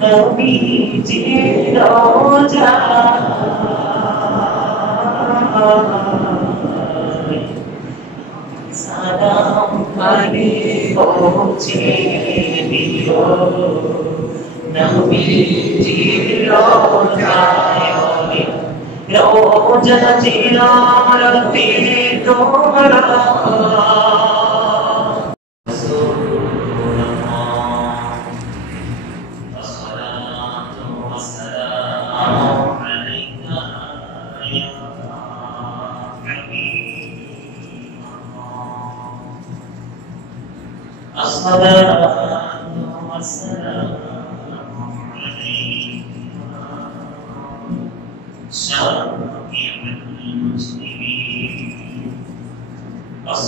नबी जी रोजा सलाम पहुँचे दियो नबी जी रोजा रोजा जियारती तोहरा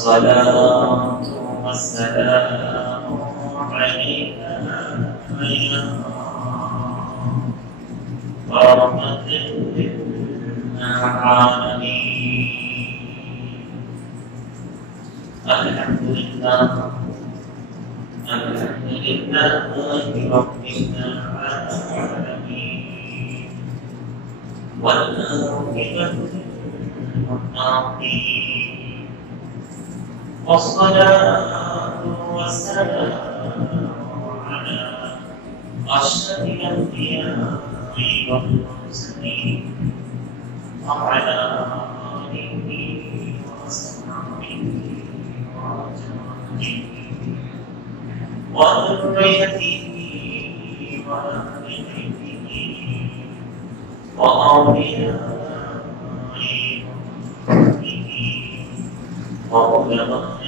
الصلاة والسلام عليك يا رحمة للعالمين الحمد لله رب العالمين والعاقبة للمتقين والصلاة والسلام على أشرف الأنبياء والمرسلين وعلى آله وصحبه وذريته وآل بيته وأوليائه وعلماء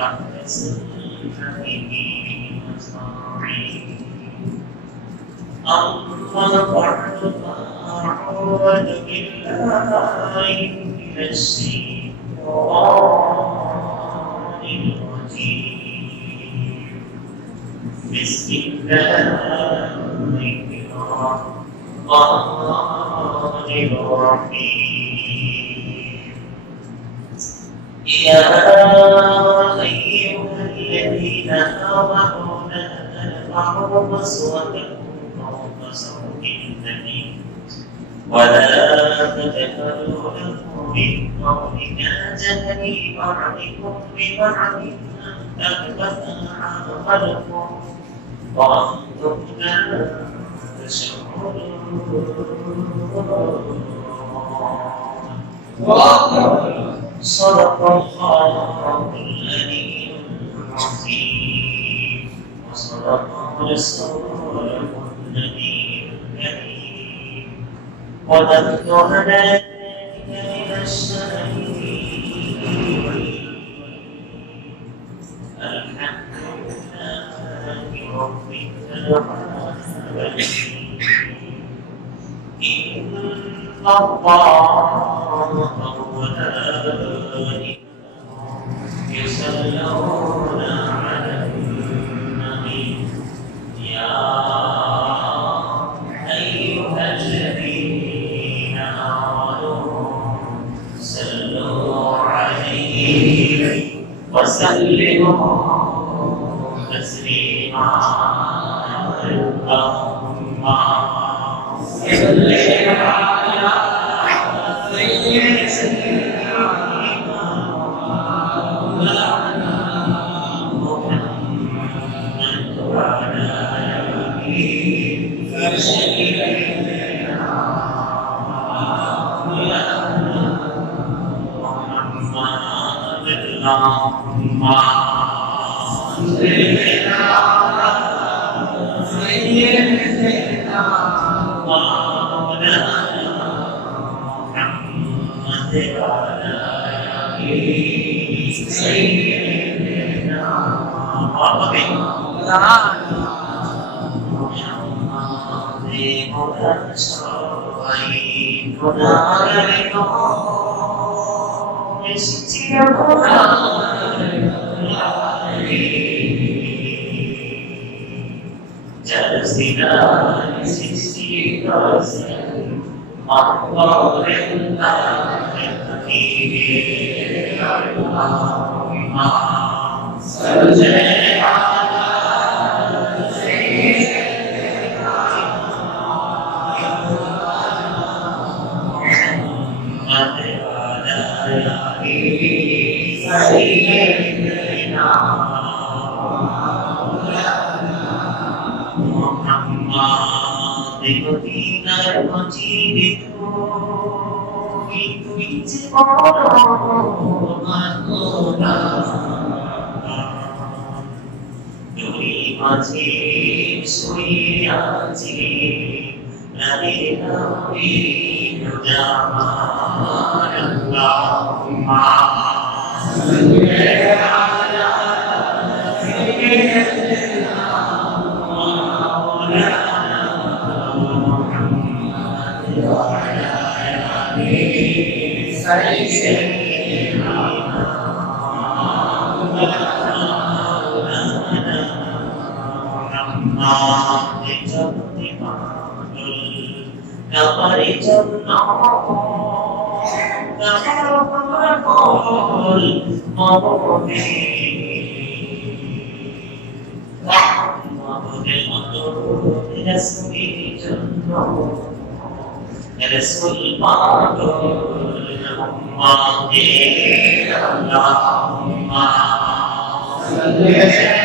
أهل سنته أجمعين أما بعد فأعوذ بالله من الشيطان الرجيم بسم الله الرحمن الرحيم يا أيها الذين آمنوا لا ترفعوا أصواتكم فوق صوت النبي ولا تجهروا له بالقول كجهر بعضكم ببعض أن تحبط أعمالكم وأنتم لا تشعرون صدق الله العلي العظيم وصدق رسوله النبي الكريم ونذكرنا من الشهيد الحمد لله رب العالمين إن الله وملائكته يصلون على النبي يا أيها الذين آمنوا صلوا عليه وسلموا تسليما اللهم صل على سيدنا مولانا محمد وعلى آله سيدنا مولانا محمد اللهم صل على سيدنا مولانا محمد وعلى آله سيدنا Muhammad Madinar Majidku itu ijiboro Makoda Duri Majid Suyaji Nabi Nabi Nujaman Allahumma Salli ala Sayyidina Maulana Muhammad wa ala alihi Sayyidina Maulana Muhammad Nabari Jannah Nabarul Mawdi Mawdi Mawdi Rasuli Jannah Rasul Madul Mawdi Allahumma Salli ala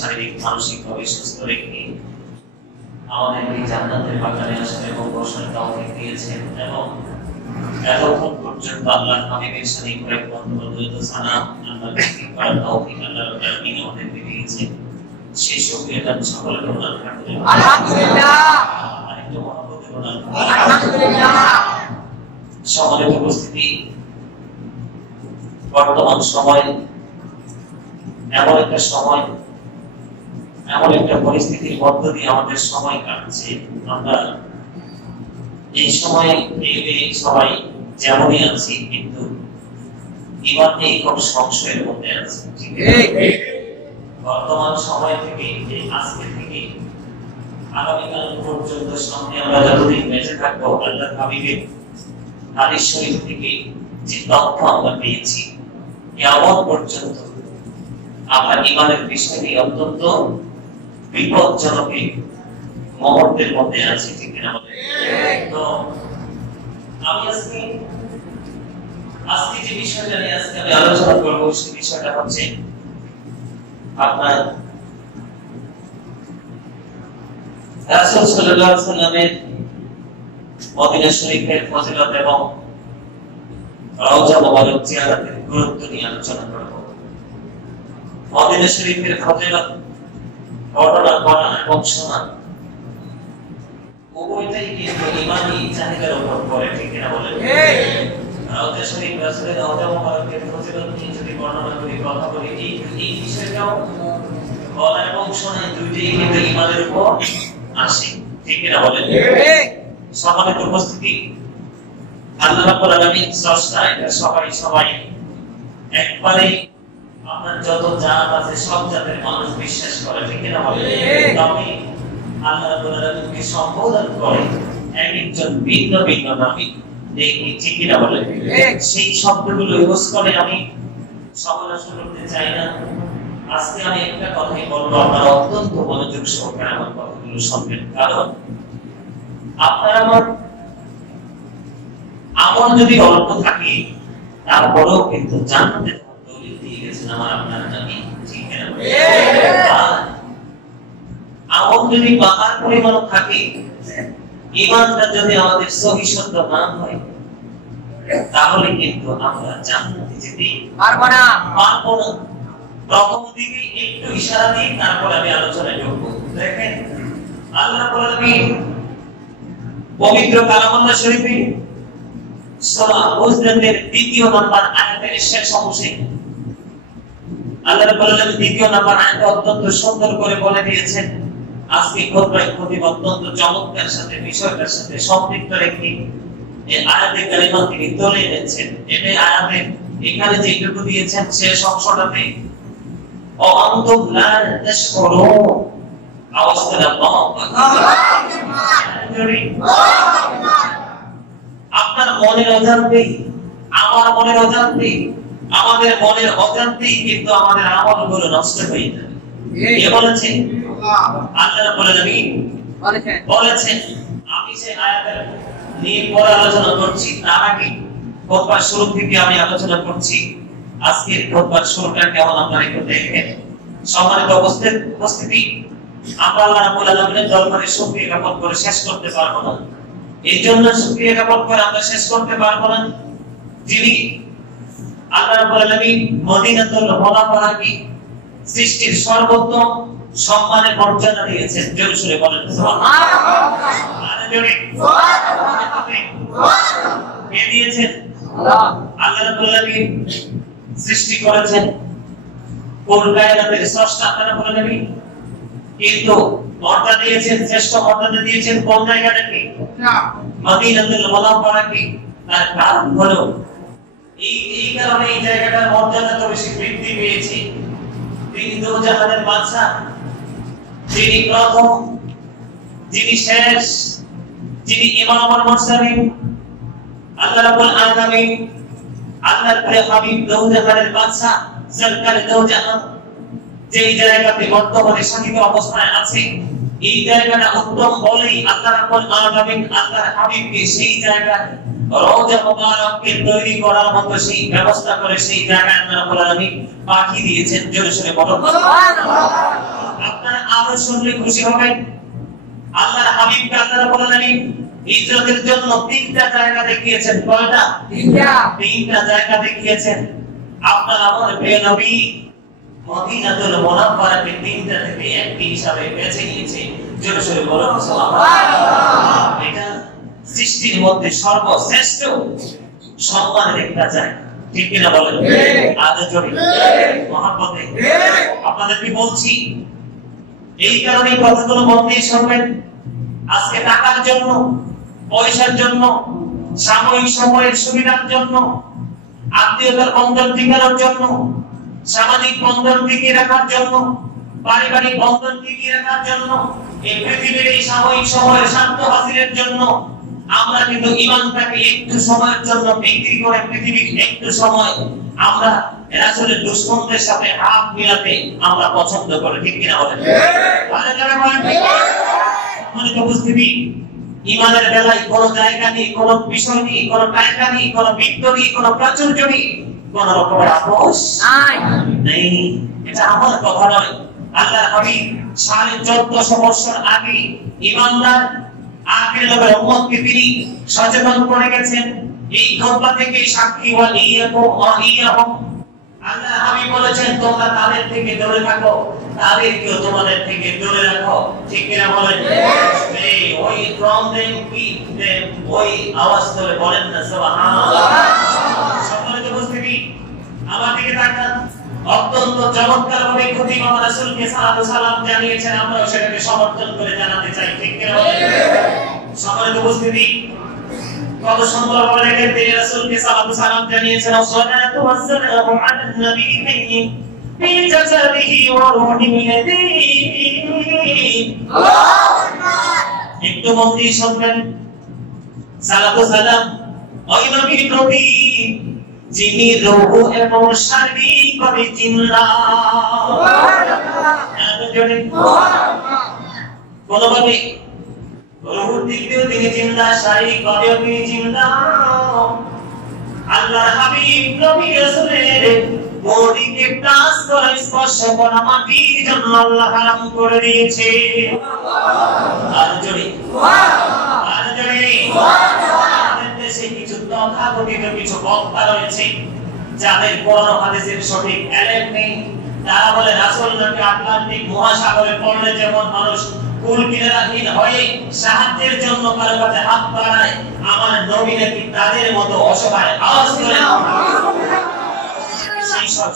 শারীরিক মানসিকভাবে সুস্থ রেখে আমাদেরকে জান্নাতের বাগানে আসার এবং বসার তৌফিক দিয়েছেন এবং এতক্ষণ পর্যন্ত আল্লাহর হাবিবের সাথে কয়েক বন্ধু সালাম আল্লাহকে করার তৌফিক আল্লাহ রাব্বুল আলামিন আমাদেরকে দিয়েছেন। সেই শুকরিয়া সকলকে আলহামদুলিল্লাহ। আরেকটু মহব্বতে বলুন আলহামদুলিল্লাহ। সম্মানিত উপস্থিতি, বর্তমান সময় এমন একটা সময়, এমন একটা পরিস্থিতির মধ্য দিয়ে আমাদের সময় কাটছে, আমরা এই সময়ে সবাই যেমনই আছি, কিন্তু ইমান নেই, খুব সংশয়ের মধ্যে আছে। বর্তমান সময় থেকে আজকে থেকে আগামীকাল পর্যন্ত সামনে আমরা যতদিন বেঁচে থাকবো, আল্লাহর হাবিবের হাদিস শরীফ থেকে যে তথ্য আমরা পেয়েছি, কিয়ামত পর্যন্ত আমরা ইমানের বিষয়টি অত্যন্ত বিপজ্জনক মুহূর্তের মধ্যে আছি, ঠিক না? তো আমি আজকে যে বিষয়টা নিয়ে আমি আলোচনা করবো, সেই বিষয়টা হচ্ছে আপনার রাসূল সাল্লাল্লাহু আলাইহি ওয়াসাল্লামের মদিনা শরীফের ফজিলত এবং রওজা মুবারক জিয়ারতের গুরুত্ব নিয়ে আলোচনা করব। মদিনা শরীফের ফজিলত ঘটনা বলা এবং শোনা উভয়টাই কিন্তু ঈমানি চাহিদার উপর পড়ে, ঠিক না বলেন? রওজা শরীফ, রাসূলের রওজা মুবারকের ফজিলত নিয়ে যদি বর্ণনা করি, কথা বলি, এই বিষয়টাও বলা এবং শোনা দুইটাই কিন্তু ঈমানের উপর আসে, ঠিক না বলেন? সম্মানিত উপস্থিতি, আল্লাহ রাব্বুল আলামিন স্রষ্টা, এটা সবাই একবারে আপনার যত জাত আছে সব জাতের মানুষ বিশ্বাস করে, ঠিক না বলেন? তবে আল্লাহ রাব্বুল আলামিনকে সম্বোধন করে একজন ভিন্ন ভিন্ন নামে, ঠিক না বলেন? সেই শব্দগুলো ইউজ করে আমি সমালোচনা করতে চাই না। আজকে আমি একটা কথাই বলবো, আপনারা অত্যন্ত মনোযোগ সহকারে আমার কথাগুলো শুনবেন, কারণ আপনার আমার আমল যদি অল্প থাকে তারপরেও কিন্তু জান্নাতের দলিল দিয়ে গেছেন আমার আপনার নবী, ঠিক না? আমল যদি পাহাড় পরিমাণ থাকে, ঈমানটা যদি আমাদের সহি সত্য না হয়, তাহলে কিন্তু আমরা জান্নাতে যেতে পারবো না। প্রথম দিকে একটু ইশারা দিই, তারপর আমি আলোচনায় ঢুকবো। দেখেন, আল্লাহ রাব্বুল আলামিন পবিত্র কালামুল্লাহ শরীফে সূরা হুজরাতের ২য় নাম্বার আয়াতের শেষ অংশে আল্লাহ রাব্বুল আলামিন ২য় নাম্বার আয়াতে অত্যন্ত সুন্দর করে বলে দিয়েছেন। আজকে খুতবায় খতিব অত্যন্ত চমৎকার সাথে বিষয়টার সাথে সম্পৃক্ত রেখে এই আয়াতে কালিমা তিনি তুলে এনেছেন। এতে আয়াতের এখানে যেটুকু দিয়েছেন শেষ অংশটাতে অন্তম লা তাশকুরুন, আওয়াজটা আপনার মনের অজান্তেই, আমার মনের অজান্তেই, আমাদের মনের অজান্তেই কিন্তু আমাদের আমলগুলো নষ্ট হয়ে যাবে। কে বলেছেন? আল্লাহ রাব্বুল আলামিন বলেছেন। আমি সেই আয়াতের নিয়ে পরে আলোচনা করছি, তার আগে খুতবার শুরু থেকে আমি আলোচনা করছি আজকের খুতবার শুরুটা কেমন আপনারা একটু দেখেন। সম্মানিত উপস্থিতি, আমরা আল্লাহ রাব্বুল আলামিনের দরবারে শুকরিয়া জ্ঞাপন করে শেষ করতে পারবো না। এই জন্য শুকরিয়া জ্ঞাপন করে আমরা শেষ করতে পারবো না যিনি আল্লাহ রাব্বুল আলামিন মদিনাতুল মুনাওয়ারাকে সৃষ্টির সর্বোত্তম সম্মানের মর্যাদা দিয়েছেন। জোরে সুরে বলেন সুবহানাল্লাহ। আরে জোরে সুবহানাল্লাহ। কে দিয়েছেন? আল্লাহ। আল্লাহ রাব্বুল আলামিন সৃষ্টি করেছেন, কোন কায়নাতের স্রষ্টা আল্লাহ রাব্বুল আলামিন, কিন্তু মর্যাদা দিয়েছেন, শ্রেষ্ঠ মর্যাদা দিয়েছেন কোন জায়গাটাকে? মদিনাতুল মুনাওয়ারাকে। তার কারণ হলো এই কারণে এই জায়গাটার মর্যাদা তো বেশি বৃদ্ধি পেয়েছে। তিনি দোজাহানের বাদশা, যিনি প্রথম, যিনি শেষ, যিনি ইমামুল মুরসালিন, আল্লাহ রাব্বুল আলামিন, আল্লাহর প্রিয় হাবিব দোজাহানের বাদশা, সরকারে দোজাহান যেই জায়গাতে বর্তমানে শান্তি অবস্থায় আছে, এই জায়গাটা উত্তম বলেই আল্লাহ রাব্বুল আলামিন আল্লাহর হাবিবকে সেই জায়গায় রওজা মুবারককে তৈরি করার মতো সেই ব্যবস্থা করে সেই জায়গায় আল্লাহ রাব্বুল আলামিন পাখি দিয়েছেন। জোরে জোরে বলুন সুবহানাল্লাহ। আপনারা আরো শুনলে খুশি হবেন। আল্লাহর হাবিবকে আল্লাহ রাব্বুল আলামিন ইজ্জতের জন্য তিনটা জায়গা দেখিয়েছেন। কয়টা? তিনটা জায়গা দেখিয়েছেন। আপনার আমার প্রিয় নবী মদিনাতুল মুনাওয়ারাকে তিনটা থেকে একটি হিসাবে বেছে নিয়েছে। জোরে জোরে বলুন সুবহানাল্লাহ। এটা সৃষ্টির মধ্যে সর্বশ্রেষ্ঠ সম্মানের একটা জায়গা, ঠিক কিনা বলেন? আদর জোরে মহব্বতে আপনাদেরকে বলছি। এই কারণে কথাগুলো মন দিয়ে শুনবেন। আজকে টাকার জন্য, পয়সার জন্য, সাময়িক সময়ের সুবিধার জন্য আত্মীয়তার বন্ধন টিকানোর জন্য, সামাজিক বন্ধন টিকিয়ে রাখার জন্য, পারিবারিক বন্ধন টিকিয়ে রাখার জন্য, এই পৃথিবীর এই সাময়িক সময়ের স্বার্থ হাসিলের জন্য আমরা কিন্তু ঈমানটাকে একটু সময়ের জন্য বিক্রি করে পৃথিবীর একটু সময় আমরা রাসূলের দুশমনদের সাথে হাত মিলাতে আমরা পছন্দ করি, ঠিক কিনা বলেন? ভালো করে বলেন। মনে তো বুঝতেছি ঈমানের বেলায় কোনো জায়গা নেই, কোনো বিষয় নেই, কোনো টাকা নেই, কোনো বৃত্ত নেই, কোনো প্রাচুর্য নেই, কোন রকমের আপোষ নেই। এটা আমার কথা নয়। আল্লাহ হাবিব 1450 বছর আগে ঈমানদার আখির নবীর উম্মতকে তিনি সচেতন করে গেছেন। এই খোতবা থেকে সাক্ষী ওয়া ইয়াকুম ওয়া ইয়াহুম, আল্লাহ হাবিব বলেছেন তোমরা তাদের থেকে দূরে থাকো, তাদেরকেও তোমাদের থেকে দূরে রাখো, ঠিক কিনা বলেন? এই ওই from them keep them, ওই আওয়াজ করে বলেন না সুবহানাল্লাহ। সকলে তো বুঝতেছি, আমার দিকে তাকান। অত্যন্ত চমৎকার ভাবে খতিব আমার রাসূলকে সালাতু সালাম জানিয়েছেন, আমরা সেটাকে সমর্থন করে জানাতে চাই, ঠিক কিনা বলেন? সকলে তো বুঝতেছি কত সুন্দর ভাবে লেখেন তিনি রাসূলকে সালাতু সালাম জানিয়েছেন। সালাতু ওয়াসসালামু আলান নবিয়্যি ফি জাসাদিহি ওয়া রূহিহি আল্লাহু আকবার। একটু মন দিয়ে শুনবেন। সালাতু সালাম ওই নবীর প্রতি যিনি রূহ এবং শারীরিকভাবে জিন্দা। কোনভাবে রূহের দিক দিয়েও তিনি জিন্দা, শারীরিকভাবেও তিনি জিন্দা। আল্লাহর হাবিব নবী রাসূলের বডিকে টাচ করা, স্পর্শ করা মাটির জন্য আল্লাহ হারাম করে দিয়েছে। আর জোরে আর জোরে। আমাদের দেশে কিছু তথাকথিত কিছু বক্তা রয়েছে যাদের কোরআন হাদিসের সঠিক এলেম নেই। তারা বলে রাসূল নাকি আটলান্টিক মহাসাগরে পড়লে যেমন মানুষ কুল কিনারাহীন হয়ে সাহায্যের জন্য কারো কাছে হাত বাড়ায়, আমার নবী নাকি তাদের মতো অসহায় আওয়াজ করে।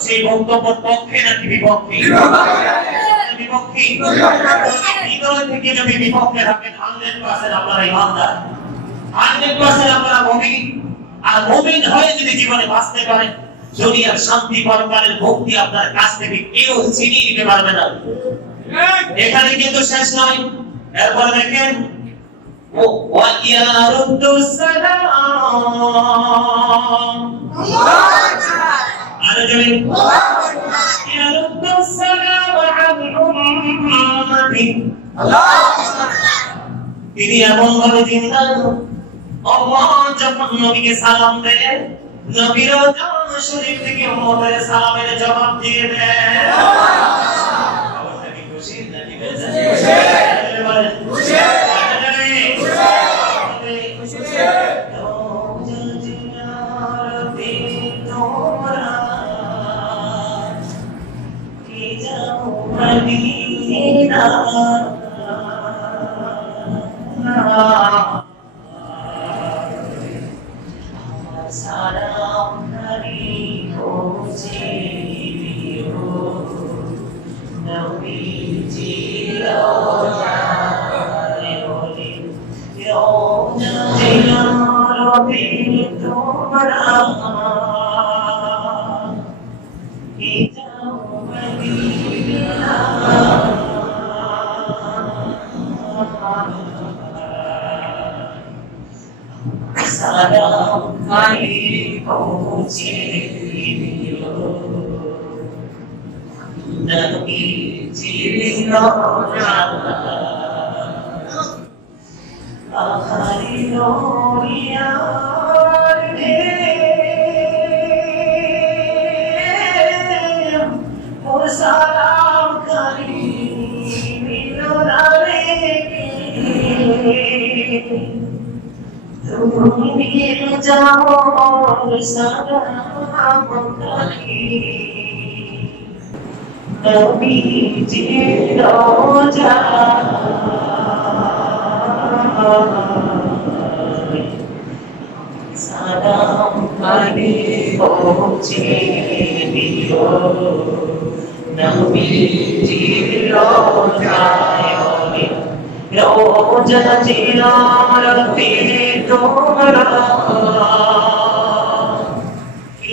সেই বক্তব্যের পক্ষে নাকি বিপক্ষে? বিপক্ষে। হৃদয় থেকে যদি বিপক্ষে থাকেন 100% আপনারা ঈমানদার, 100% আপনারা মুমিন। আর মুমিন হয়ে যদি জীবনে বাঁচতে পারেন, দুনিয়ার শান্তি পরকালের মুক্তি আপনার কাছ থেকে কেউ ছিনিয়ে নিতে পারবে না। এখানে কিন্তু শেষ নয়। এরপরে দেখেন ওয়া ইয়ারুদ্দুস সালাম, আরে জোরে ইয়ারুদ্দুস সালাম আন উম্মতি। তিনি এমন ভাবে জিন্দা, আল্লাহ যখন নবীকে সালাম দেন, নবীরও জান শরীর থেকে উম্মতের সালামের জবাব দিয়ে দেন।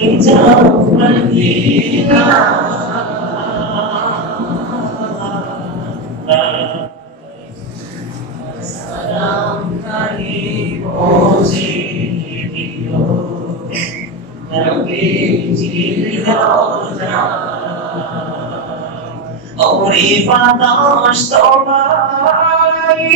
जाओ मदीना सलाम नहीं पहुंचे दियो नबी जी रोजा और इबादत तौबाई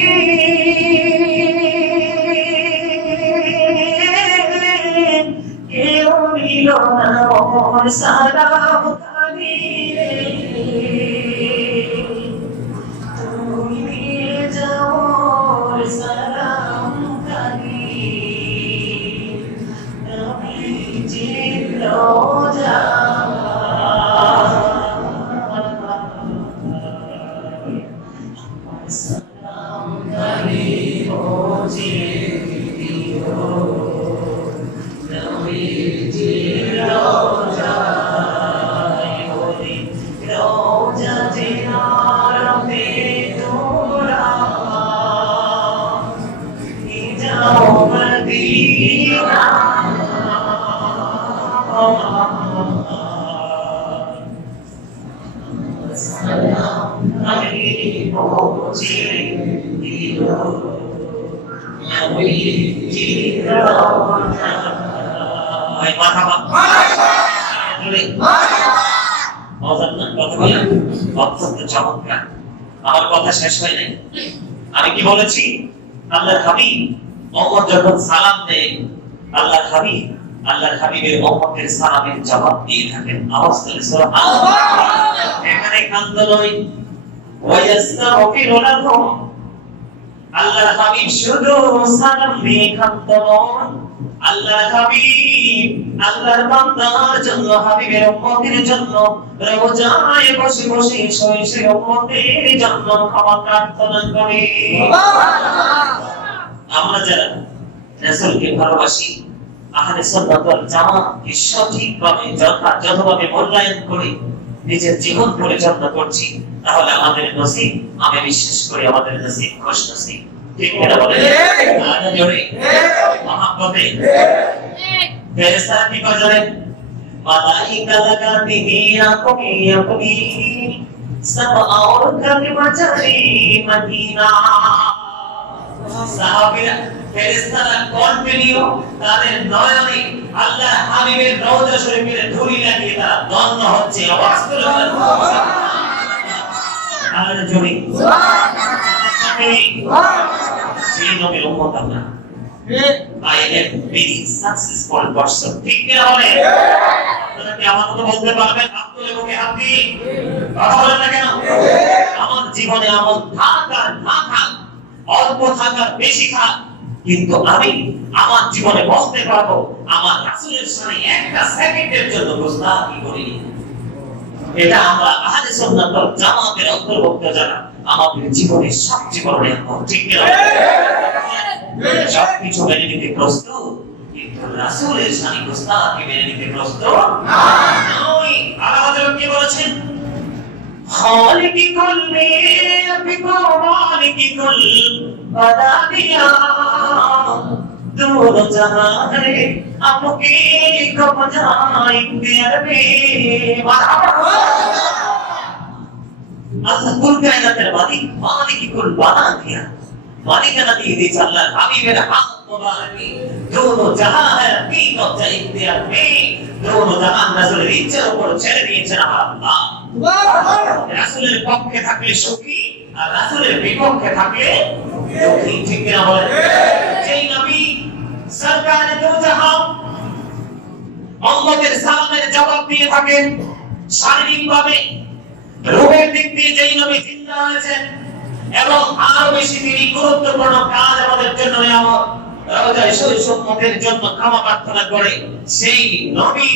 क्यों मिलो ना और सलाम करिए तुम जाओ और सलाम करिए नबी जी रोजा सलाम करियो जी दियो नबी जी रोजा रोजा जिनार पे तोरा जाओ मदीना सलाम करियो जी दियो नबी जी रोजा भाई मारहाबा बोले মজার না কথা বলেন অত্যন্ত চমৎকার আমার কথা শেষ হয় নাই আমি কি বলেছি আল্লাহর হাবিব ওমর যখন সালাম দেয় আল্লাহর হাবিবের উম্মতের সালামের জবাব দিয়ে থাকেন আওয়াজ করে সুবহানাল্লাহ এখানে কান্দ নয় ওয়ায়াস্তাগফিরু লাহুম আল্লাহর হাবিব শুধু সালাম দিয়ে কান্দ নয় আল্লাহর হাবিব আল্লাহর বান্দার জন্য হাবিবের উম্মতের জন্য রোজায় বসে বসে শোয়ে উম্মতের জন্য ক্ষমা প্রার্থনা করে সুবহানাল্লাহ আমরা যারা রাসূলকে ভালোবাসি আহলে সুন্নাত ওয়াল জামাতকে সঠিকভাবে যথাযথভাবে মূল্যায়ন করে নিজের জীবন পরিচালনা করছি তাহলে আমাদের নসিব আমি বিশ্বাস করি আমাদের নসিব খুশ নসিব ঠিক এটা বলে আরে জোরে মহব্বতে ফেরেশতা কি করে মালাইকা লাগাতি ইয়াকুমি সব और कभी बचाई मदीना সাহাবীরা ফেরেশতারা কন্টিনিউ তাদের নয়নে আল্লাহর হাবিবের রওজা শরীফের ধুলি লাগিয়ে তারা দণ্ড হচ্ছে আওয়াজ করে সুবহানাল্লাহ আরে জোরে সুবহানাল্লাহ সেই নবীর উম্মত আমরা I am very successful person ঠিক কি হবে আপনারা কি আমার কথা বলতে পারবেন আপনাদের মুখে হাত দিয়ে কথা বলেন না কেন আমার জীবনে আমল থাক আর না থাক অল্প থাক আর বেশি থাক কিন্তু আমি আমার জীবনে বলতে পারবো আমার রাসূলের সামনে একটা সেকেন্ডের জন্য গোস্তাকি করিনি এটা আমরা আহলে সুন্নাত ওয়াল জামাতের অন্তর্ভুক্ত যারা আমাদের জীবনের সবচেয়ে বড় নিয়ামত ঠিক কি সবকিছু মেনে নিতে প্রস্তুত কিন্তু রাসূলের সামনে গোস্তাকি মেনে নিতে প্রস্তুত নয় আল্লাহ কি বলেছেন খালিক কুল্লি বিকো মালিক কুল বাদাদিয়া दोनों जहां है आपके को बजाए तेरे अल्लाह कुल कायनातेर मालिक कुल बना दिया मालिक नदी दी अल्लाह हबीबेर हक मुबारक दोनों जहां है की को इख्तियार में दोनों जहां রাসূলের ইচ্ছার উপর ছেড়ে দিয়েছেন আল্লাহ সুবহানাল্লাহ রাসূলের পক্ষে থাকলে সুখী আর রাসূলের বিপক্ষে থাকলে দুঃখী ঠিক না বলে সেই নবী সরকার দো জাহান উম্মতের সালামের জবাব দিয়ে থাকেন শারীরিকভাবে রূহের দিক দিয়ে যেই নবী জিন্দা আছেন এবং আরো বেশি তিনি গুরুত্বপূর্ণ কাজ আমাদের জন্য নিয়ামত রওজায় শরীফ উম্মতের জন্য ক্ষমা প্রার্থনা করে সেই নবী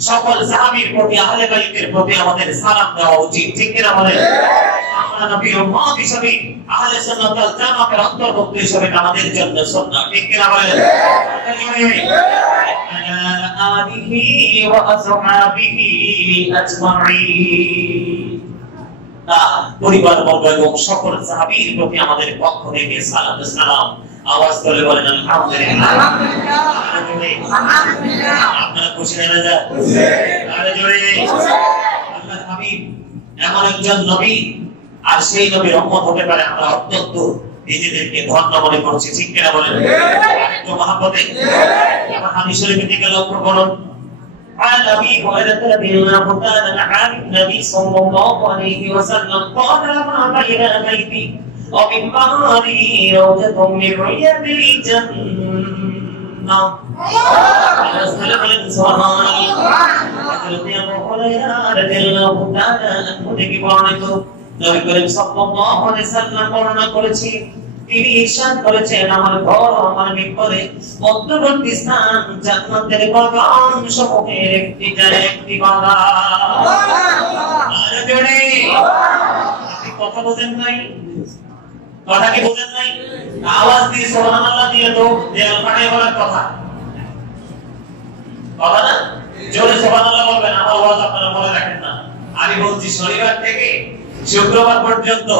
সকল সাহাবীর প্রতি আহলে বাইতের প্রতি আমাদের সালাম দেওয়া উচিত ঠিক কি না বলেন আমরা নবীর উম্মত হিসেবে আহলে সুন্নাত ওয়াল জামাতের অন্তর্ভুক্ত হিসেবে আমাদের জন্য সুন্নাহ ঠিক কি না বলেন আলিহি ওয়া আসহাবিহি আজমাইন পরিবার বর্গ এবং সকল সাহাবীর প্রতি আমাদের পক্ষ থেকে সালাম আওয়াজ করে বলেন আলহামদুলিল্লাহ। আপনারা খুশি না যা? আরে জোরে। আল্লাহর হাবিব এমন একজন নবী, আর সেই নবীর উম্মত হতে পারে আমরা অত্যন্ত নিজেদেরকে ধন্য মনে করছি, ঠিক কিনা বলেন? একটু মহব্বতে আমার হাদিস শরীফের দিকে লক্ষ্য করুন। عن أبي هريرة رضي الله تعالى عن النبي صلى الله عليه وسلم قال ما بين بيتي ومنبري روضة من رياض الجنة. তিনি ইরশাদ করেছেন, আমার ঘর আমার বিপদে মধ্যবর্তী স্থান জান্নাতের বাগান সমূহের একটি বাগান। আর জোরে আপনি কথা বোঝেন নাই? কথা কি বোঝেন নাই? আওয়াজ দিয়ে সুবহানাল্লাহ দিয়ে তো দেয়াল ফাটাই বলার কথা কথা না? জোরে সুবহানাল্লাহ বলবেন। আমার আওয়াজ আপনারা মনে রাখেন না। আমি বলছি শনিবার থেকে শুক্রবার পর্যন্ত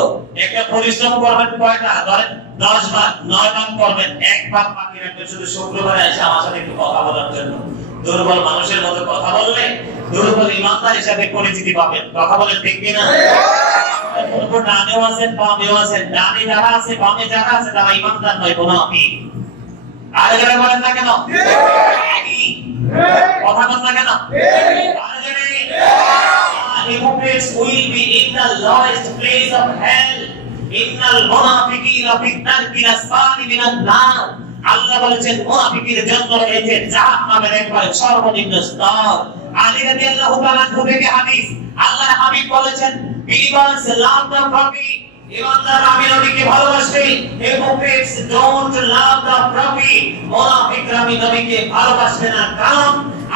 একটা পরিশ্রম করবেন কয়টা? ধরেন 10 ভাগ, 9 ভাগ করবেন, 1 ভাগ বাকি রাখবেন শুধু শুক্রবারে এসে আমার সাথে একটু কথা বলার জন্য। দুর্বল মানুষের মতো কথা বললে দুর্বল ইমানদার হিসেবে পরিচিতি পাবেন। কথা বলে ঠিক কিনা? ডানেও আছেন বামেও আছেন, ডানে যারা আছে বামে যারা আছে তারা ইমানদার নয়, মুনাফিক। আর যারা বলেন না কেন? কথা বলেন না কেন? আর যারা hypocrites will be in the lowest place of hell. Innal munafiqina fi ad-darki al-asfali min an-nar. আল্লাহ বলেছেন মুনাফিকদের জন্য রয়েছে জাহান্নামের একবারে সর্বনিম্ন স্তর। আলী রাদিয়াল্লাহু তাআলা থেকে হাদিস, আল্লাহর হাবিব বলেছেন, believers love the prophet. ইমানদার আমি নবীকে ভালোবাসে। hypocrites don't love the prophet. মুনাফিকরা আমি নবীকে ভালোবাসে না। কারণ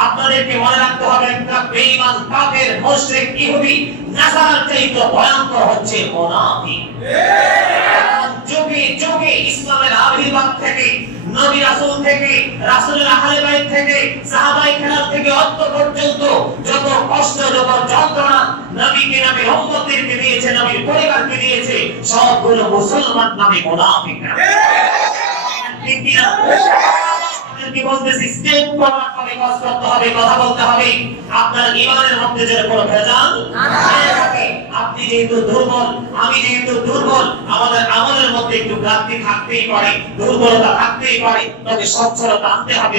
আপনাদেরকে মনে রাখতে হবে, একটা বেঈমান কাফের মুশরিক ইহুদি নাসারার চাইতে ভয়ঙ্কর হচ্ছে মুনাফিক। যুগে যুগে ইসলামের আবির্ভাব থেকে, নবী রাসূল থেকে, রাসূলের আহলে বাইত থেকে, সাহাবায়ে কেরাম থেকে অন্ত পর্যন্ত যত কষ্ট যত যন্ত্রণা নবীকে নবীর উম্মতদেরকে দিয়েছে, নবীর পরিবারকে দিয়েছে, সবগুলো মুসলমান নামে মুনাফিকরা। ঠিক কি না? কি বলতেছি, স্টেপ করার পরে কাজ করতে হবে, কথা বলতে হবে। আপনার ঈমানের মধ্যে যেন কোনো ভেজাল না থাকে। আপনি যেহেতু দুর্বল, আমি যেহেতু দুর্বল, আমাদের আমলের মধ্যে একটু ঘাটতি থাকতেই পারে, দুর্বলতা থাকতেই পারে। তবে সচ্ছলতা আনতে হবে।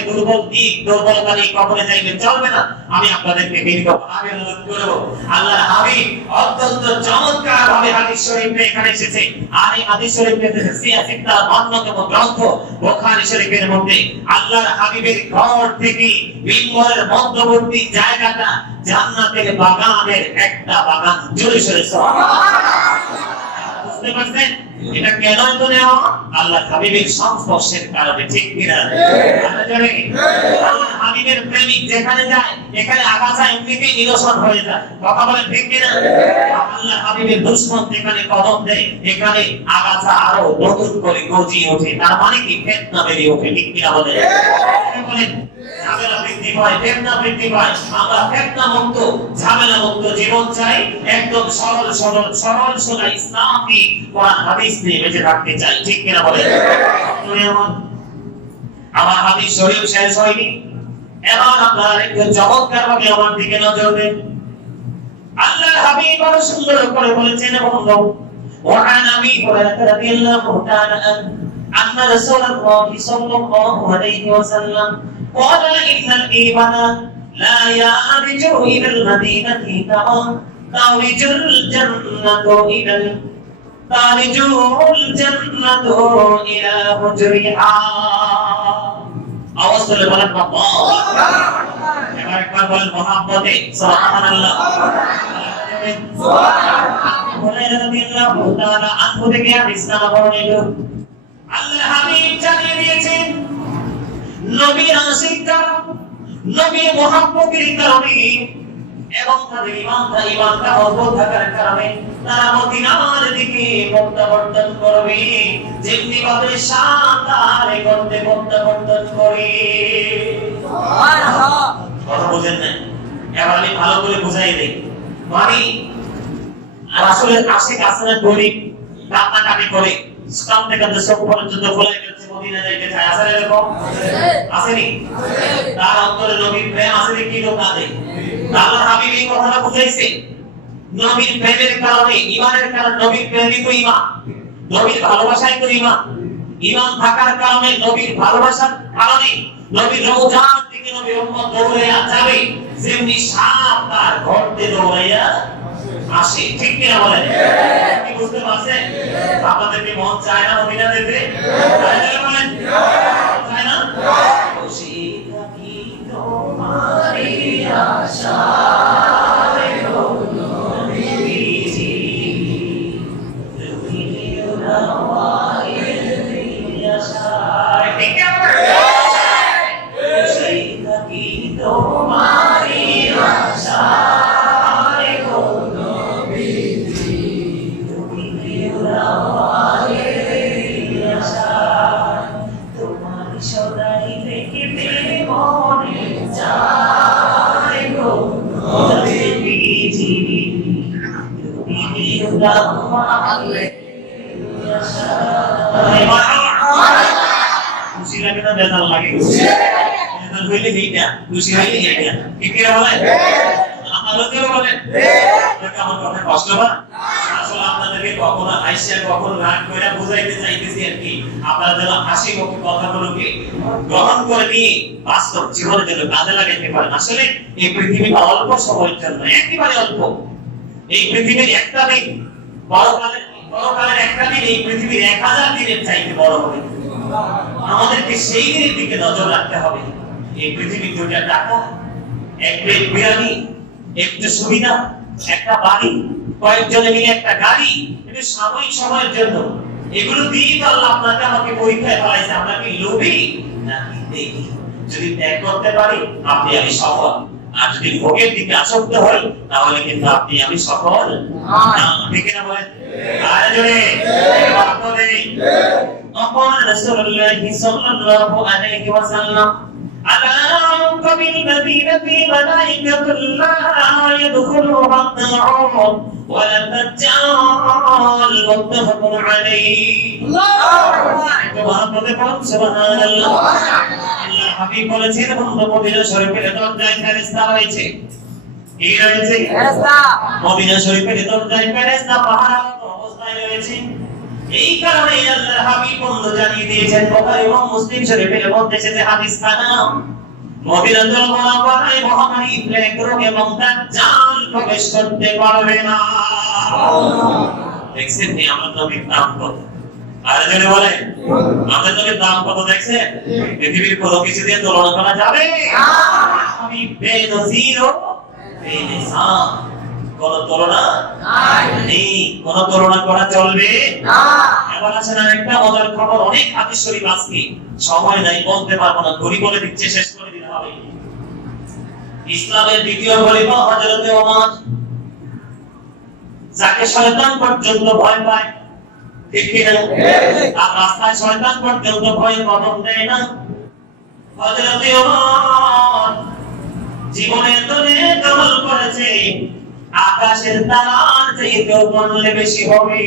দুর্বলতা নিয়ে কখনো যাইবেন চলবে না। আমি আপনাদেরকে বিনীতভাবে অনুরোধ করব, আল্লাহর হাবিব অত্যন্ত চমৎকার ভাবে হাদিস শরীফে এখানে এসেছে। আর এই হাদিস শরীফে এসেছে সিয়াসিতার অন্যতম গ্রন্থ বুখারী শরীফের মধ্যে আল্লাহর হাবিবের ঘর থেকে মিম্বরের মধ্যবর্তী জায়গাটা জান্নাতের বাগানের একটা বাগান। জোরে সোরে সুবহানাল্লাহ। বুঝতে পারছেন এটা কেন তো নেওয়া? আল্লাহর হাবিবের সংস্পর্শের কারণে, ঠিক কিনা? আল্লাহর হাবিবের প্রেমিক যেখানে যায় এখানে আগাছা এমনিতেই নিরসন হয়ে যায়। কথা বলেন ঠিক কিনা? আল্লাহর হাবিবের দুশমন যেখানে কদম দেয় এখানে আগাছা আরো নতুন করে গজিয়ে ওঠে। তার মানে কি? ফিতনা বেরিয়ে ওঠে। ঠিক কিনা বলেন? ঝামেলা বৃদ্ধি পায়, ফিতনা বৃদ্ধি পায়। আমরা ফিতনা মুক্ত, ঝামেলা মুক্ত জীবন চাই। একদম সরল সোজা ইসলামী কোরআন হাদিস নিয়ে বেঁচে থাকতে চাই। ঠিক কিনা বলেন? আমার হাদিস শরীফ শেষ হয়নি। এবার আপনারা একটু চমৎকার ভাবে আমার দিকে নজর দেন। আল্লাহর হাবিব বড় সুন্দর করে বলেছেন, বন্ধু, وعن أبي هريرة رضي الله تعالى عنه أن رسول الله صلى الله عليه وسلم قال إن الإيمان لا يعرج إلى المدينة كما تعرج الجنة إلى حجرها। আওয়াজ করে বলেন আল্লাহ। এবার একবার বলেন মুহাম্মদে সুবহানাল্লাহ। আল্লাহর হাবিব জানিয়ে দিয়েছেন, নবীর আশিকরা, নবীর মুহাব্বতের কারণে এবং তাদের ঈমানটা মজবুত থাকার কারণে তারা মদিনার দিকে প্রত্যাবর্তন করবে। যেমনি ভাবে শান্তার করতে প্রত্যাবর্তন করে। সুবহানাল্লাহ। কথা বুঝেন না? এবার আমি ভালো করে বুঝাই দেই। মানে রাসূলের আশিক আসলে গরিব কান্নাকাটি করে স্থান থেকে চোখ পর্যন্ত খোলাই গেছে, মদিনা যাইতে চায়, আছে এরকম? আসেনি? তার অন্তরে নবীর প্রেম আছে কি লোক আছে? আল্লাহর হাবিব এই কথাটা বুঝাইছে, নবীর প্রেমের কারণে, ঈমানের কারণে, নবীর প্রেমই তো ঈমান, নবীর ভালোবাসাই তো ঈমান। ঈমান থাকার কারণে, নবীর ভালোবাসার কারণে নবীর রওজার দিকে নবীর উম্মত দৌড়াইয়া যাবে, যেমনি সাপ তার ঘরতে দৌড়াইয়া আসে। ঠিক কি না বলেন? কি বুঝতে পারছেন? আপনাদের কি মন চায় না মদিনা যেতে? চায় না বলেন? চায় না? খুশি থাকি তোমারই আশায় গো নবীজি, তুমি আমায় আশায়। ঠিক কি না? খুশি থাকি তোমারই আশায় গো নবীজি, তুমি আমায় আশায়, তোমার সদাই দেখিতে মনে চায় গো নবীজি, তুমি আমায় আশায়। খুশি লাগে না বেজার লাগে? বেজার হইলে এইটা, খুশি হইলে এইটা। ঠিক কি বলেন? আপনাদেরও বলেন? আমার কথা কষ্ট না? আসলে আপনাদেরকে কখনো হাসিয়া কখনো রাগ করে বুঝাইতে চাইতেছি আর কি, আপনারা যেন হাসি মুখে কথাগুলোকে গ্রহণ করে নিয়ে বাস্তব জীবনের জন্য কাজে লাগাইতে পারেন। আসলে এই পৃথিবীটা অল্প সময়ের জন্য, একেবারে অল্প। এই পৃথিবীর একটা দিন পরকালের একটা দিন এই পৃথিবীর 1000 দিনের চাইতে বড় হবে। আমাদেরকে সেই দিনের দিকে নজর রাখতে হবে। এই পৃথিবীর 2টা টাকা, এক প্লেট বিরিয়ানি, একটু সুবিধা, একটা বাড়ি, কয়েকজনে মিলে একটা গাড়ি, এটা সাময়িক সময়ের জন্য। এগুলো দিয়ে তো আল্লাহ আপনাকে আমাকে পরীক্ষায় ফেলাইছে, আমরা কি লোভী নাকি দেখি। যদি ত্যাগ করতে পারি আপনি আমি সফল, আর যদি ভোগের দিকে আসক্ত হই তাহলে কিন্তু আপনি আমি সফল না। ঠিক না বলেন? আর জোরে বলে অপর রাসূলুল্লাহ সাল্লাল্লাহু আলাইহি ওয়াসাল্লাম, আলা বিল-মদিনাতি মালাইকাতুল লা ইয়াদখুলুহা আত-তা'উন ওয়া লা তাজাল, মুত্তাফাকুন আলাইহি। সুবহানাল্লাহ। আল্লাহর হাবিব বলেছেন, মদিনা শরীফের দরজায় ফেরেশতা রয়েছে। কি রয়েছে? ফেরেশতা। মদিনা শরীফের দরজায় ফেরেশতা পাহারারত অবস্থায় রয়েছে। এই কারণে আল্লাহর হাবিব বন্ধু জানিয়ে দিয়েছেন, বুখারী এবং মুসলিম শরীফের মধ্যে যে হাদিস খানা, মদিনাতুল মুনাওয়ারায় মহামারী প্লেগ রোগ এবং দাজ্জাল প্রবেশ করতে পারবে না। দেখছেন নি আমার নবীর নাম কত? আর যদি বলে আমাদের নবীর নাম কত দেখছেন? পৃথিবীর কোনো কিছু দিয়ে তুলনা করা যাবে না। আমি বেনজির ও বেমিসাল, কোনো তুলনা নেই, কোনো তুলনা করা চলবে না। এবার আসেন আরেকটা মজার খবর, অনেক হাদিস শরীফ আছে, সময় নাই বলতে পারবো না, ঘড়ি বলে দিচ্ছে, শেষ করে দিতে হবে। ইসলামের দ্বিতীয় খলিফা হযরত ওমর, যাকে শয়তান পর্যন্ত ভয় পায়, ঠিক কি না? আর রাস্তায় শয়তান পর্যন্ত ভয় কদম দেয় না। হযরত ওমর জীবনের দলে আমল করেছে, আকাশের তারার চাইতেও বললে বেশি হবে।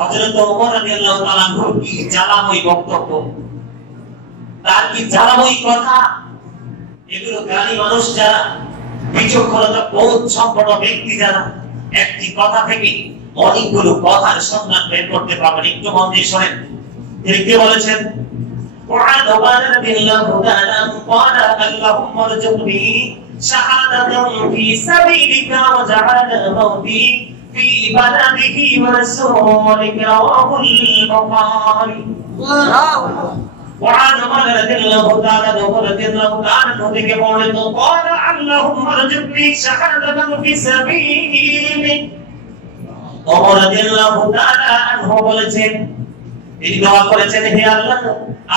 হযরত ওমর রাদিয়াল্লাহু তাআলা কি জ্বালাময় বক্তব্য, তার কি জ্বালাময় কথা। এগুলো জ্ঞানী মানুষ যারা, বিচক্ষণতা বোধ সম্পন্ন ব্যক্তি যারা, একটি কথা থেকে অনেকগুলো কথার সন্ধান বের করতে পারবেন। একটু মন দিয়ে শোনেন, তিনি কি বলেছেন? وعن عمر رضي الله تعالى عنه قال اللهم ارزقني شهادة في سبيلك وجعل موتي في بلده ورسولك رواه البخاري. وعن عمر رضي الله تعالى عنه قال اللهم ارزقني شهادة في سبيلك. عمر رضي الله تعالى عنه বলেছেন, তিনি দোয়া করেছেন, হে আল্লাহ,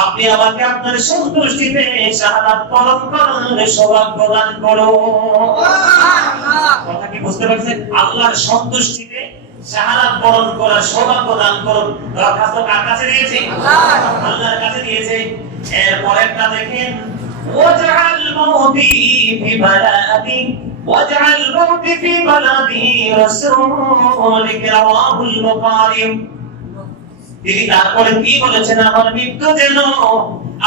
আপনি আমাকে আপনার সন্তুষ্টিতে শাহাদাত বরণ করার সৌভাগ্য দান করো। কথা কি বুঝতে পারছেন? আল্লাহর সন্তুষ্টিতে শাহাদাত বরণ করার সৌভাগ্য দান করুন। দরখাস্ত কার কাছে দিয়েছে? আল্লাহর কাছে দিয়েছে। এরপরেরটা দেখেন, ওয়াজআল মাউতি ফি বালাদি ওয়াজআল মাউতি ফি বালাদি রাসূলিকা রাওয়াহুল বুখারী। তিনি তারপরে কি বলেছেন? আমার মৃত্যু যেন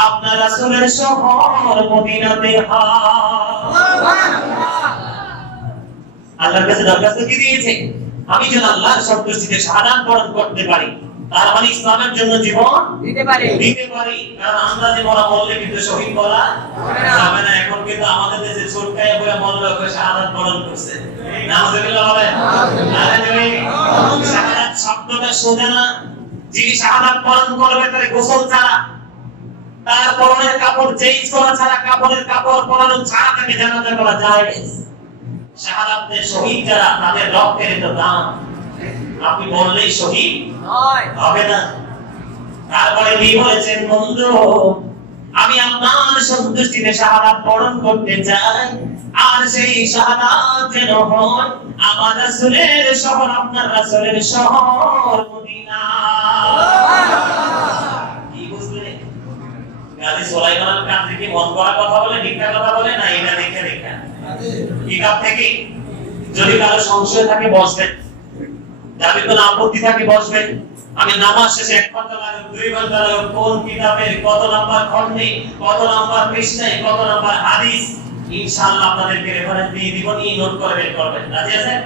আপনার রাসূলের শহর মদিনাতে হয়। আল্লাহর কাছে দরখাস্ত কি দিয়েছে? আমি যেন আল্লাহর সন্তুষ্টিতে শাহাদাত বরণ করতে পারি, তার মানে ইসলামের জন্য জীবন দিতে পারি। কারণ আন্দাজে মরা বললে কিন্তু শহীদ বলা যাবে না। এখন কিন্তু আমাদের দেশে ছোটকায় বলে মরলে ওকে শাহাদাত বরণ করছে। নাউযুবিল্লাহ বলেন। শাহাদাত শব্দটা সোজা না। যিনি শাহাদাত বরণ করবে তার গোসল ছাড়া, তার পরনের কাপড় চেঞ্জ করা ছাড়া, কাপড়ের কাপড় পরানো ছাড়া তাকে জানাজা করা যায়। শাহাদাতের শহীদ যারা, তাদের রক্তের এত দাম, আপনি বললেই শহীদ হবে না। তারপরে কি বলেছেন? বন্ধু, আমি আপনার সন্তুষ্টিতে শাহাদাত বরণ করতে চাই, আর সেই শাহাদাত যেন হয় আমার রাসূলের শহর, আপনার রাসূলের শহর মদিনা। কি বুঝলে? গাজী সুলাইমান আল-কাদরি কি মন করা কথা বলে, মিথ্যা কথা বলে না? এটা দেখে দেখা কিতাব থেকে। যদি কারো সংশয় থাকে বসবেন, যাদের কোনো আপত্তি থাকে বসবেন। আমি নামাজ শেষে 1 ঘন্টা লাগে, 2 ঘন্টা লাগে, কোন কিতাবের কত নাম্বার খণ্ডে, কত নাম্বার পৃষ্ঠায়, কত নাম্বার হাদিস, ইনশাআল্লাহ আপনাদেরকে রেফারেন্স দিয়ে দিব, নিয়ে নোট করে বের করবেন। রাজি আছেন?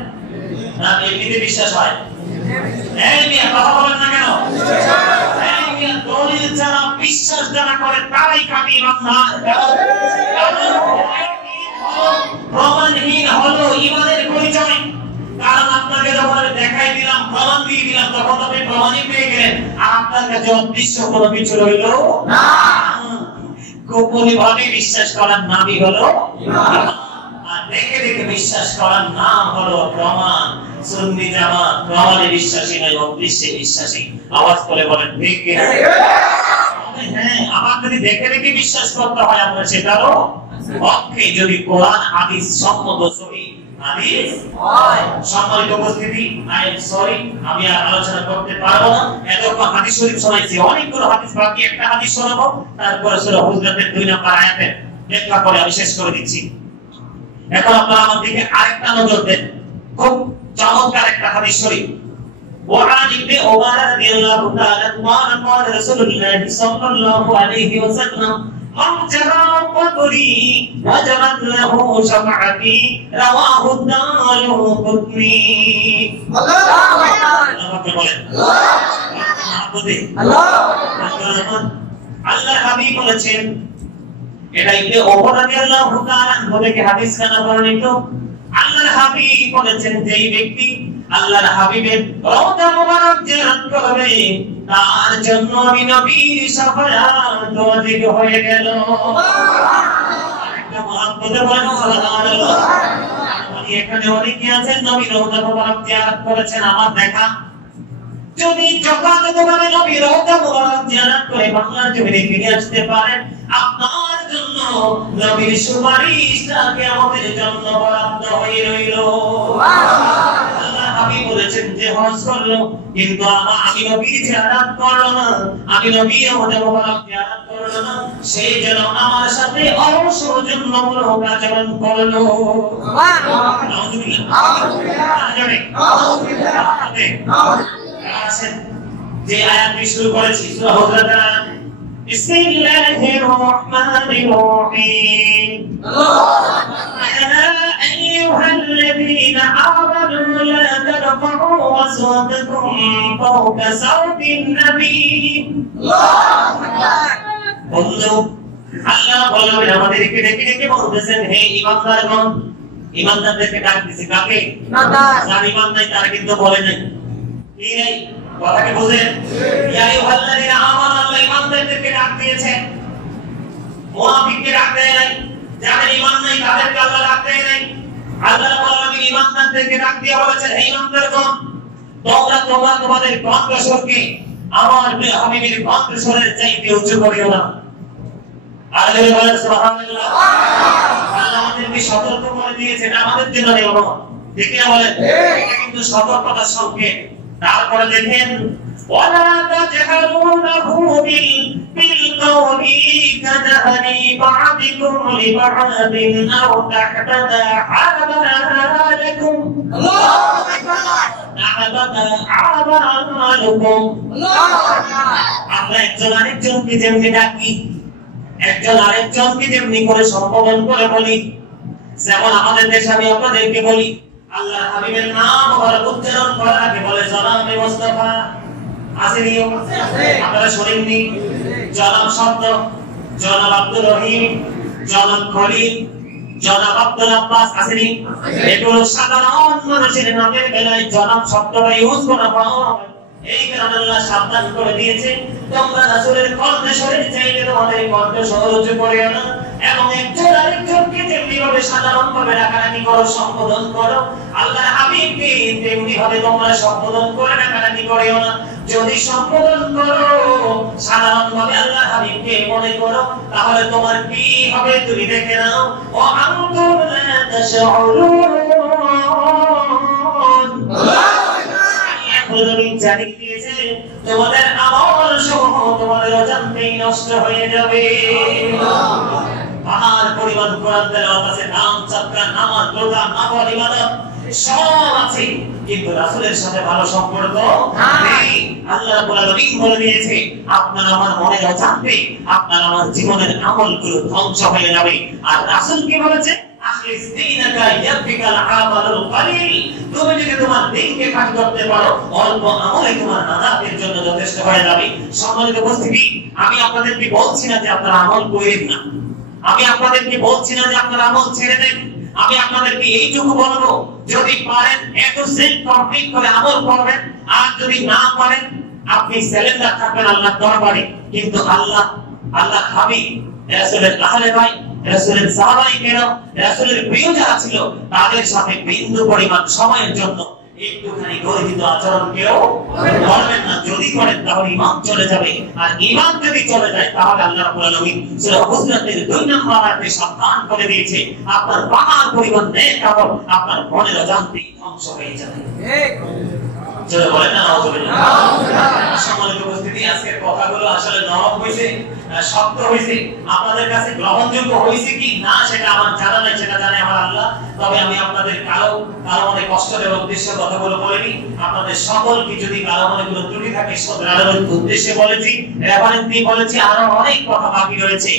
না এমনিতে বিশ্বাস হয়? এই মিয়া কথা বলেন না কেন? এই মিয়া দলিল যারা, বিশ্বাস যারা করে তারাই খাঁটি ইমানদার। প্রমাণহীন হলো ঈমানের পরিচয়। কারণ আপনাকে যখন আমি দেখাই দিলাম, প্রমাণ দিয়ে দিলাম, তখন আপনি প্রমাণই পেয়ে গেলেন, আর আপনার কাছে অদৃশ্য কোনো কিছু রইল না। গোপনে ভাবে বিশ্বাস করার নামই হলো ঈমান, আর দেখে দেখে বিশ্বাস করার নাম হলো প্রমাণ। সুন্নি জামাত প্রমাণে বিশ্বাসী নয়, অদৃশ্যে বিশ্বাসী। আওয়াজ করে বলেন ঠিক কি? হ্যাঁ, আমার যদি দেখে দেখে বিশ্বাস করতে হয়, আমরা সেটারও পক্ষে যদি কোরআন হাদিস সম্মত সহিহ হাদিস হয়। সম্মানিত উপস্থিতি, আই এম সরি, আমি আর আলোচনা করতে পারবো না। এতক্ষণ হাদিস শরীফ শোনাইছি, অনেকগুলো হাদিস বাকি, একটা হাদিস শোনাবো, তারপরে সূরা হুজরাতের 2 নম্বর আয়াতের ব্যাখ্যা করে আমি শেষ করে দিচ্ছি। এখন আপনারা আমার দিকে আরেকটা নজর দেন, খুব চমৎকার একটা হাদিস শরীফ। وعن ابن عمر رضي الله تعالى عنه قال رسول الله صلى الله عليه وسلم من جرى قبري وجبت له شفاعتي رواه الدارقطني. الله اكبر الله আল্লাহ হাবিব বলেছেন, এটা ইবনে ওমর রাদিয়াল্লাহু তাআলা আনহু থেকে হাদিস কানা বর্ণিত। আল্লাহর হাবিব বলেছেন, যেই ব্যক্তি আল্লাহর হাবিবের রওজা মুবারক জিয়ারত করবে, তার জন্য আমি নবীর শাফায়াত ওয়াজিব হয়ে গেল। একটা মহব্বতে বলেন সুবহানাল্লাহ। এখানে অনেকে আছেন নবীর রওজা মুবারক জিয়ারত করেছেন, আমার দেখা। যদি যথাযথভাবে নবীর রওজা মুবারক জিয়ারত করে বাংলার জমিনে ফিরে আসতে পারেন, আপনার জন্য নবীর সুপারিশটা কিয়ামতের জন্য বরাদ্দ হয়ে রইল। আল্লাহ হাবিব বলেছেন, যে হজ করলো কিন্তু আমি নবীর জিয়ারত করলো না, আমি নবীর রওজা মুবারক জিয়ারত করলো না, সে যেন আমার সাথে অসৌজন্যমূলক আচরণ করলো। নাউযুবিল্লাহ, নাউযুবিল্লাহ, নাউযুবিল্লাহ। যে আয়াতটি শুরু করেছি সূরা হুজরাতের আয়াত বিসমিল্লাহির রাহমানির রাহিম ইয়া আইয়ুহাল্লাযীনা আমানু লা তারফা'উ আসওয়াতাকুম ফাওকা সাওতিন নবী আল্লাহু আকবার। বন্ধু আল্লাহ বলবেন আমাদেরকে ডেকে ডেকে বলতেছেন হে ঈমানদারগণ, ঈমানদারদেরকে ডাক দিয়েছে কাকে? ঈমানদার। যারা ঈমান নাই তারা কিন্তু বলে নাই কি নাই কথাকে বুঝেন ইয়া আইয়ুহাল্লাযীনা আমানু আল্লাহ ঈমানদারদেরকে ডাক দিয়েছেন, মুনাফিককে ডাক দেয় নাই, যাদের ঈমান নাই তাদেরকে আল্লাহ ডাক দেয় নাই। আল্লাহ বলবেন ঈমানদারদেরকে ডাক দিয়ে বলেছেন হে ঈমানদারগণ, তোমরা তোমাদের কণ্ঠস্বরকে আমার প্রিয় হাবিবের কণ্ঠস্বরের চাইতে উঁচু করিও না। আল্লাহ বলেন সুবহানাল্লাহ। আল্লাহ আমাদেরকে সতর্ক করে দিয়েছেন আমাদের জন্য নিয়ম ঠিক না বলেন? এটা কিন্তু সতর্কতার সংকেত। তারপরে দেখেন ওয়ালা তাজহারুনাহু বিল-কওলি কাজাহারি বা'দিকুম লিবা'দিন আও তাহবাতা আ'মালাকুম আল্লাহু আকবার তাহবাতা আ'মালাকুম আল্লাহু আকবার। আমরা একজন আরেকজনকে যেমনি ডাকি, একজন আরেকজনকে যেমনি করে সম্বোধন করে বলি, যেমন আমাদের দেশে আমি আপনাদেরকে বলি আল্লাহ হাবিবের নাম মুবারক উচ্চারণ করার আগে বলে জনাবে মুস্তাফা, আসেনি? আপনারা শুনেননি? জনাব শব্দ, জনাব আব্দুর রহিম, জনাব খলিল, জনাব আব্দুল আব্বাস, আসেনি? এগুলো সাধারণ মানুষের নামের বেলায় জনাব শব্দটা ইউজ করা হয়। এই কারণে আল্লাহ সাবধান করে দিয়েছে তোমরা রাসূলের কণ্ঠস্বরের চাইতে তোমাদের কণ্ঠস্বর উঁচু করিও না, এবং একজন আরেকজনকে যেমনি ভাবে সাধারণ ভাবে ডাকাডাকি করো, সম্বোধন করো, আল্লাহর হাবিবকে তেমনি ভাবে তোমরা সম্বোধন করে ডাকাডাকি করিও না। যদি সম্বোধন করো সাধারণ ভাবে আল্লাহর হাবিবকে মনে করো, তাহলে তোমার কি হবে তুমি দেখে নাও। ওয়া আনতুম লা তাশউরুন জানিয়ে দিয়েছে তোমাদের আমল সমূহ তোমাদের অজান্তেই নষ্ট হয়ে যাবে। পাহাড় পরিমাণ কোরআন তেলাওয়াত আছে, নাম যাত্রা, নামাজ, রোজা, নফল ইবাদত সব আছে, কিন্তু রাসূলের সাথে ভালো সম্পর্ক নেই। আল্লাহ রাব্বুল আলামিন বলে দিয়েছে আপনার আমার মনের অজান্তে আপনার আমার জীবনের আমলগুলো ধ্বংস হয়ে যাবে। আর রাসূল কি বলেছে? আখলিস দীনাকা ইয়াফিকাল আমালুল কলিল। তুমি যদি তোমার দিনকে খাঁটি করতে পারো, অল্প আমলে তোমার নাজাতের জন্য যথেষ্ট হয়ে যাবে। সম্মানিত উপস্থিতি, আমি আপনাদেরকে বলছি না যে আপনারা আমল করেন না, আমি আপনাদেরকে বলছি না যে আপনারা আমল ছেড়ে দেন। আমি আপনাদেরকে এইটুকু বলবো যদি পারেন একটু সেলফ কমপ্লিট করে আমল করবেন, আর যদি না পারেন আপনি সিলিন্ডার থাকবেন আল্লাহর দরবারে। কিন্তু আল্লাহ হাবিব, রাসূলের আহলে বাইত, রাসূলের সাহাবায়ে কেরাম, রাসূলের প্রিয় যারা ছিল তাদের সাথে বিন্দু পরিমাণ সময়ের জন্য একটুখানি গর্হিত আচরণ কেউ করবেন না। যদি করেন তাহলে ঈমান চলে যাবে, আর ঈমান যদি চলে যায় তাহলে আল্লাহ রাব্বুল আলামিন সূরা হুজরাতের 2 নম্বর আয়াতে সাবধান করে দিয়েছে আপনার পাহাড় পরিমাণ নেক আমল আপনার মনের অজান্তেই ধ্বংস হয়ে যাবে। ঠিক চলে বলেন না নাউজুবিল্লাহ। সম্মানিত উপস্থিতি, আজকের কথাগুলো আসলে নরম হয়েছে, শক্ত হয়েছে, আপনাদের কাছে গ্রহণযোগ্য হয়েছে কি না সেটা আমার জানা নাই, সেটা জানে আমার আল্লাহ। তবে আমি আপনাদের কারো মনে কষ্ট দেওয়ার উদ্দেশ্যে কথাগুলো বলিনি। আপনাদের সকলকে যদি কারো মনে কোনো ত্রুটি থাকে শুধরানোর উদ্দেশ্যে বলেছি, রেফারেন্স দিয়ে বলেছি, আরো অনেক কথা বাকি রয়েছে।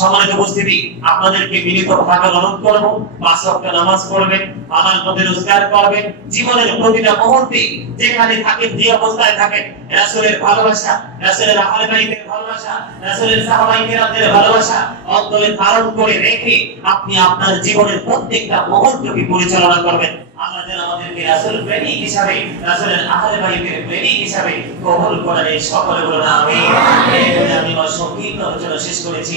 সম্মানিত উপস্থিতি, আপনাদেরকে বিনীতভাবে অনুরোধ করব 5 ওয়াক্ত নামাজ পড়বেন, হালাল পথে রোজগার করবেন, জীবনের প্রতিটা মুহূর্তে যেখানে থাকেন, যে অবস্থায় থাকেন, রাসূলের ভালোবাসা, রাসূলের আহলে বাইতের ভালোবাসা, রাসূলের সাহাবায়ে কেরামদের ভালোবাসা অন্তরে ধারণ করে রেখে আপনি আপনার জীবনের প্রত্যেকটা মুহূর্তকে পরিচালনা করবেন। আল্লাহ যেন আমাদেরকে রাসূল প্রেমিক হিসাবে, রাসূলের আহলে বাইতের প্রেমিক হিসাবে কবুল করেন। সকলে বলুন আমিন। আমি আমার সংক্ষিপ্ত আলোচনা শেষ করেছি।